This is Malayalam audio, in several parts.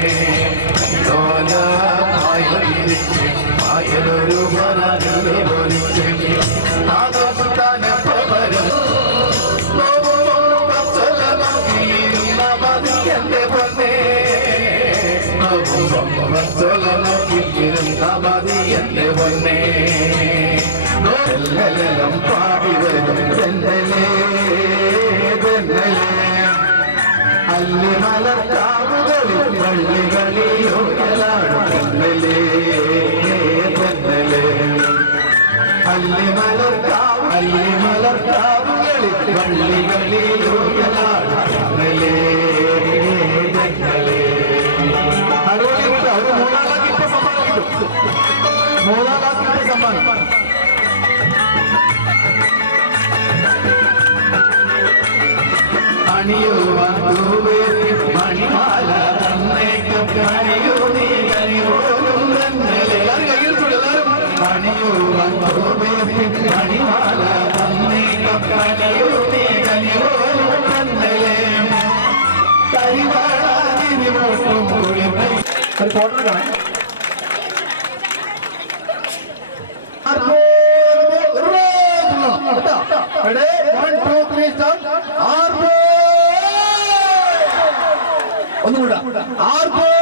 Yeah. വള്ളികളിൽ ഉയരാണ് തെന്നലേ തെന്നലേ അല്ലി മലർത്താവ് അല്ലി മലർത്താവ് വള്ളികളിൽ ഉയരാണ് തെന്നലേ തെന്നലേ മൂന്നാലാക്കിന്റെ സമ്മാനം அணியுவான் மணிமாலா ഒരു ഫോട്ടോ കാണാം Ready? One, two, three, start. Arbor! ഒന്നുകൂടാ ആർബോ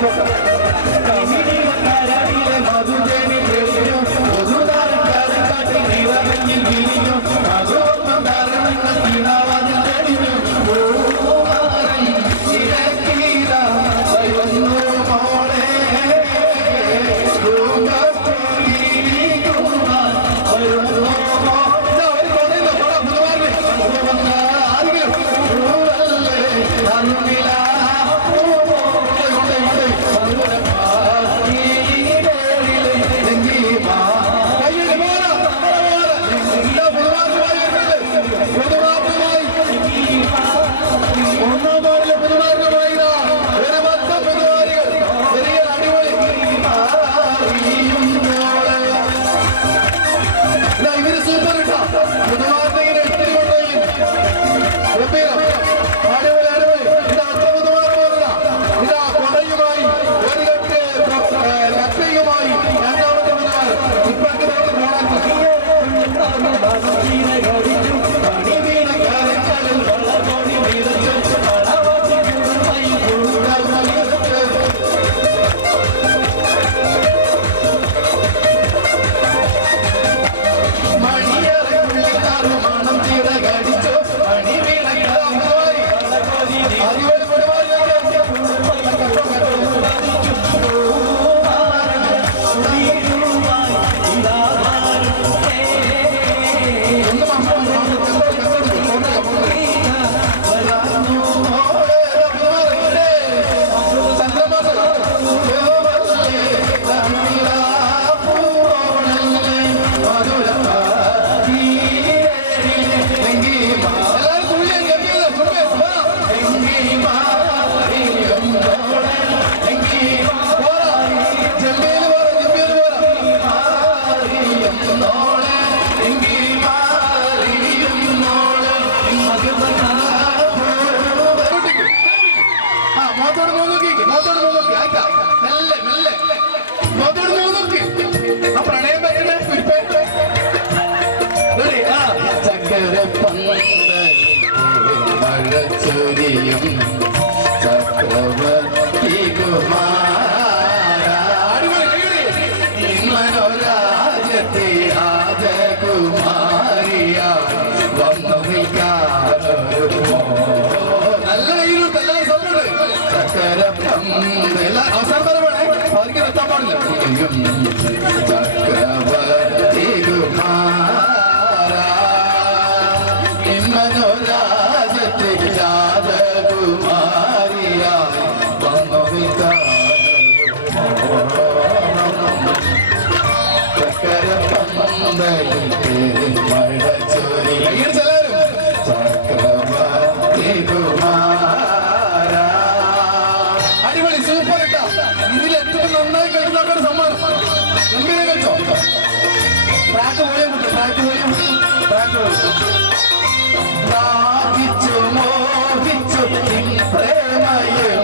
くださ。കേട്ടോ ട്രാക്ക് പോലെ വിട്ടു ട്രാക്ക് പോലെ വിട്ടു ട്രാക്ക് പോലെ മോഹിച്ചു പ്രേമയോ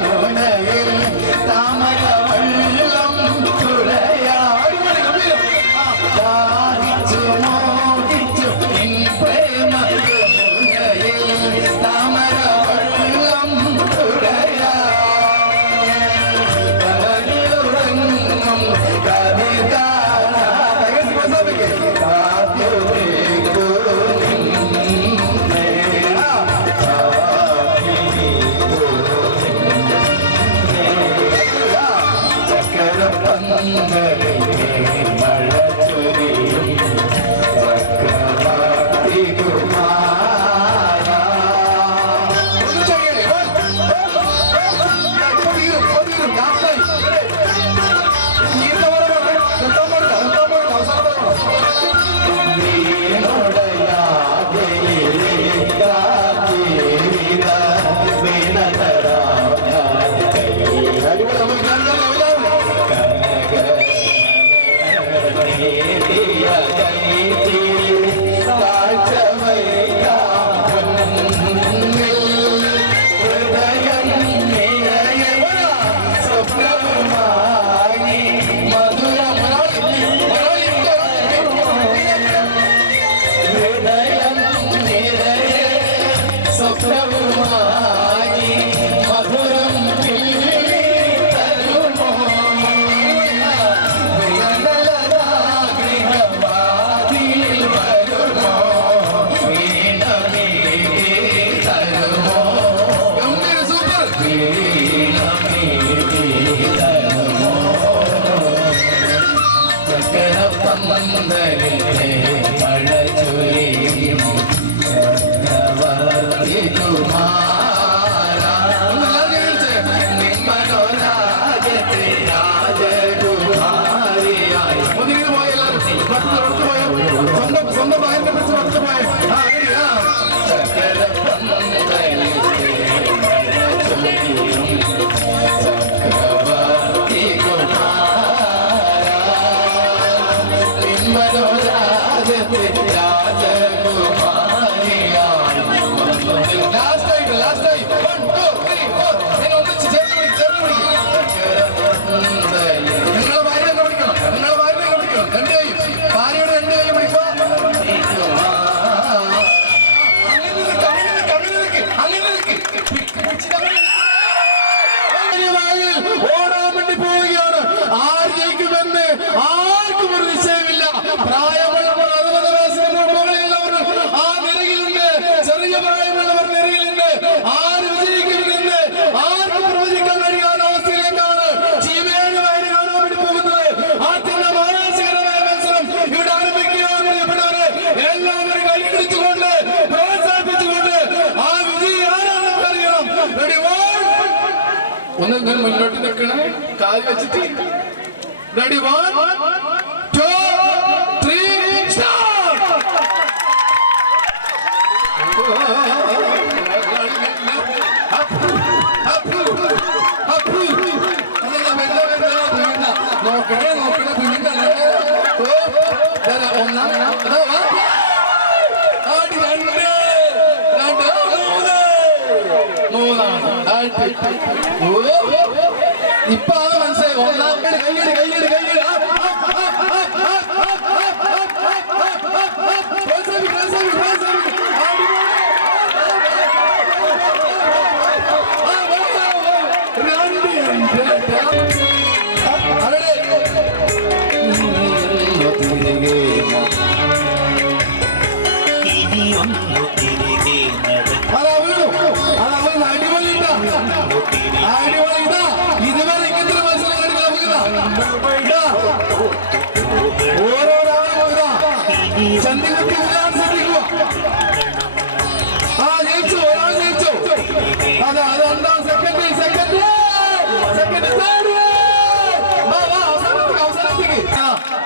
அது வச்சுட்டு நடிவான்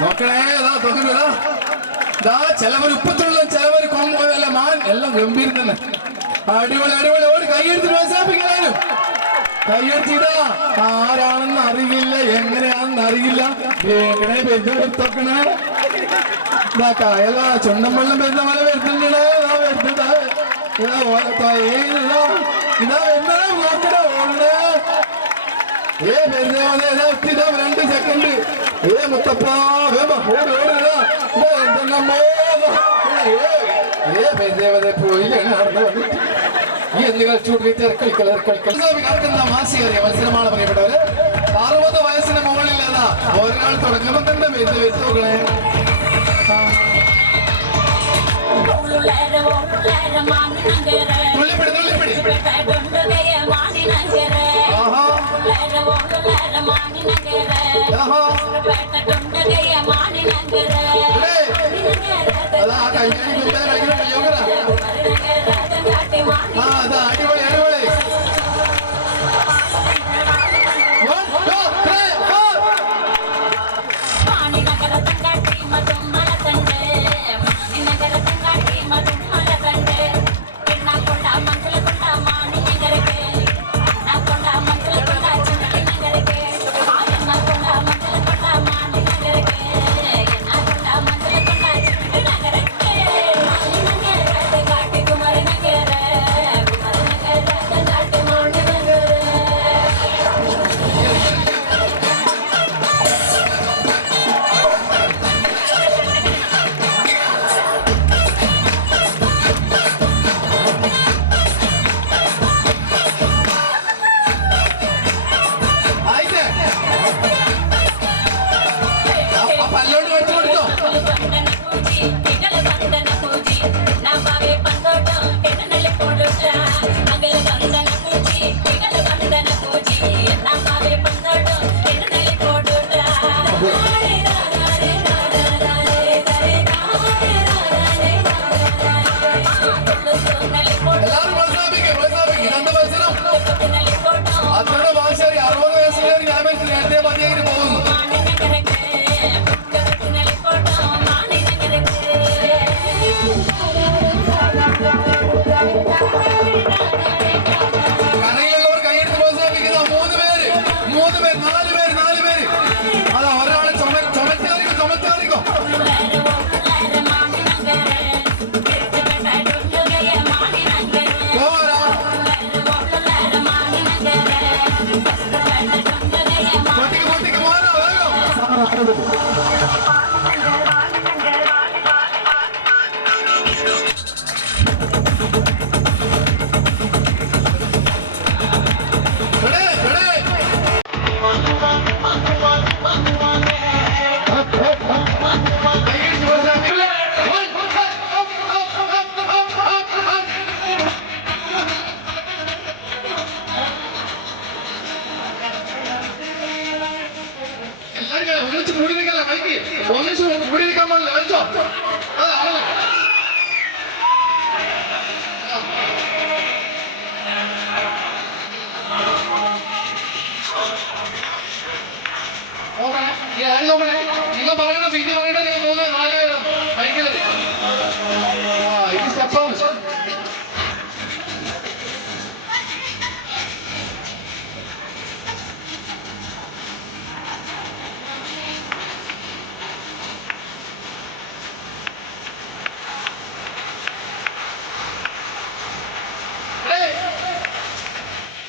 നോക്കണേ അതാ തോന്നുന്നതാ ഇതാ ചിലവർ ഉപ്പത്തിലുള്ള ചിലവർ കൊമ്പോയല്ല മാൻ. എല്ലാം ഗംഭീരം തന്നെ. അടിപൊളി അടിപൊളി. ഓടി കൈയെടുത്ത് പ്രോത്സാഹിപ്പിക്കാനും ആരാണെന്ന് അറിയില്ല എങ്ങനെയാണെന്ന് അറിയില്ല. എങ്ങനെ ബെഡ് എടുത്തോക്കണേ. ഇതാക്കാ എല്ലാ ചുണ്ടൻ വെള്ളം വരുന്ന മല വരുന്നുണ്ടേ. ഇതാ വരുന്നതാ ഇതാ ഓരത്താ ഏതാ ഇതാ വരുന്നതാ നോക്കണേ രണ്ട് സെക്കൻഡ് ஏ முத்தப்பா வேபா ஓடு ஓடு ஏ தேவதை போய் நடந்து வந்து ఎందుకు చూడు కళికలు కళికలు ആശയറിയാം മത്സരമാണ് പ്രിയപ്പെട്ടവര് അറുപത് വയസ്സിന് മുകളിൽ അതാ ഒരാൾ തുടങ്ങുമ്പോൾ തന്നെ വെത്ത് വെത്തുകളെ തുള്ളിപ്പിടി തുള്ളിപ്പിടി ആഹാ Thank you. আপনারা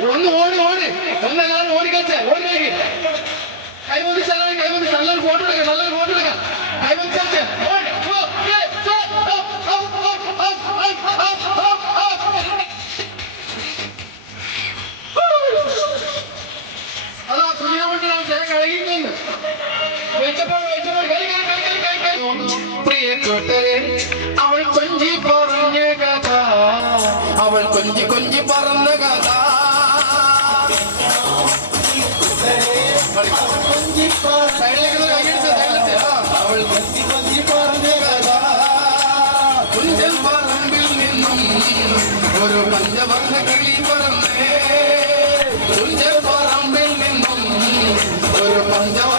ഒന്ന് ഓടി ഓടി. ഒന്നെല്ലാവരും ഓടിക്കച്ചേ ഓടി കൈവന്നിച്ച് എല്ലാവരും കൈവന്നിച്ച് നല്ലൊരു ഫോട്ടോ എടുക്കാം നല്ലൊരു ഫോട്ടോ എടുക്കാം. കൈവന്നിച്ചേ പ്രിയ കൊട്ടരെ അവൾ കൊഞ്ചി പോ ഒരു പഞ്ചവർണ കിളി പറന്നേ പറമ്പിൽ നിന്നും ഒരു പഞ്ചവർണ